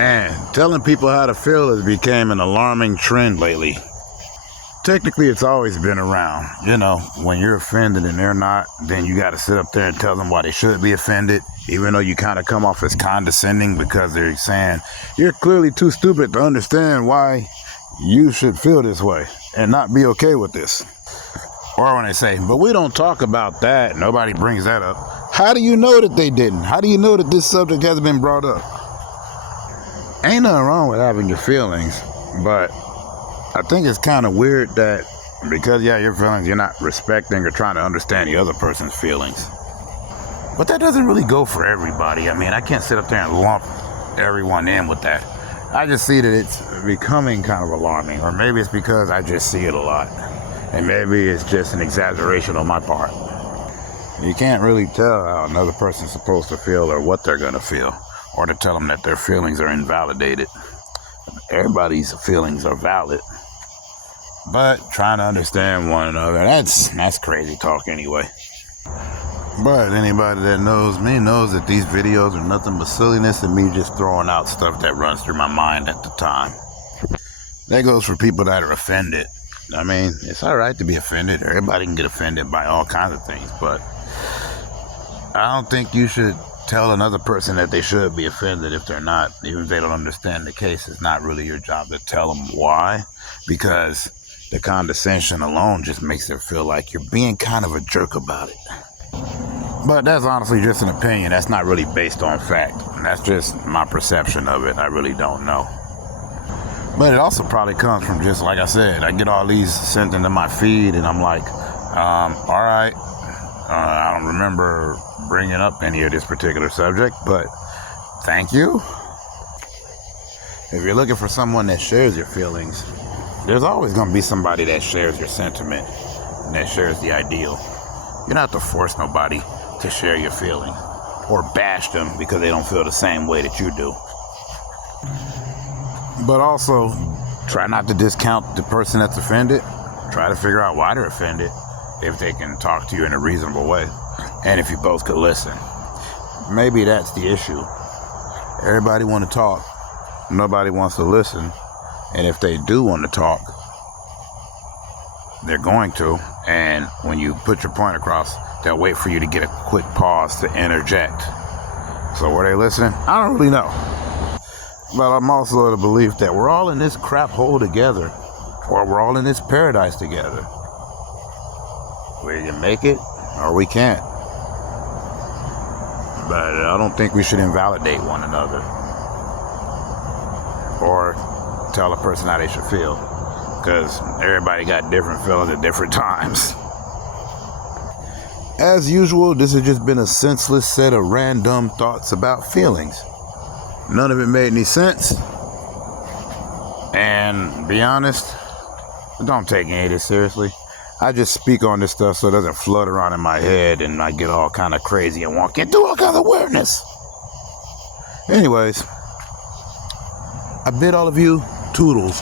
Man, telling people how to feel has become an alarming trend lately. Technically, it's always been around. You know, when you're offended and they're not, then you got to sit up there and tell them why they should be offended, even though you kind of come off as condescending because they're saying, you're clearly too stupid to understand why you should feel this way and not be okay with this. Or when they say, but we don't talk about that, nobody brings that up. How do you know that they didn't? How do you know that this subject hasn't been brought up? Ain't nothing wrong with having your feelings, but I think it's kind of weird that because you have your feelings, you're not respecting or trying to understand the other person's feelings. But that doesn't really go for everybody. I mean, I can't sit up there and lump everyone in with that. I just see that it's becoming kind of alarming, or maybe it's because I just see it a lot. And maybe it's just an exaggeration on my part. You can't really tell how another person's supposed to feel or what they're going to feel, or to tell them that their feelings are invalidated. Everybody's feelings are valid. But trying to understand one another, that's crazy talk anyway. But anybody that knows me knows that these videos are nothing but silliness and me just throwing out stuff that runs through my mind at the time. That goes for people that are offended. I mean, it's all right to be offended. Everybody can get offended by all kinds of things, but I don't think you should tell another person that they should be offended if they're not. Even if they don't understand the case, it's not really your job to tell them why, because the condescension alone just makes it feel like you're being kind of a jerk about it. But that's honestly just an opinion. That's not really based on fact. That's just my perception of it. I really don't know. But it also probably comes from just, like I said, I get all these sent into my feed and I'm like, all right, I don't remember bringing up any of this particular subject, but thank you. If you're looking for someone that shares your feelings, there's always going to be somebody that shares your sentiment and that shares the ideal. You don't have to force nobody to share your feelings or bash them because they don't feel the same way that you do. But also, try not to discount the person that's offended. Try to figure out why they're offended, if they can talk to you in a reasonable way, and if you both could listen. Maybe that's the issue. Everybody want to talk, nobody wants to listen, and if they do want to talk, they're going to, and when you put your point across, they'll wait for you to get a quick pause to interject. So were they listening? I don't really know. But I'm also of the belief that we're all in this crap hole together, or we're all in this paradise together. We can make it, or we can't. But I don't think we should invalidate one another, or tell a person how they should feel, because everybody got different feelings at different times. As usual, this has just been a senseless set of random thoughts about feelings. None of it made any sense. And be honest, don't take any of this seriously. I just speak on this stuff so it doesn't float around in my head and I get all kind of crazy and walk into all kinds of weirdness. Anyways, I bid all of you toodles.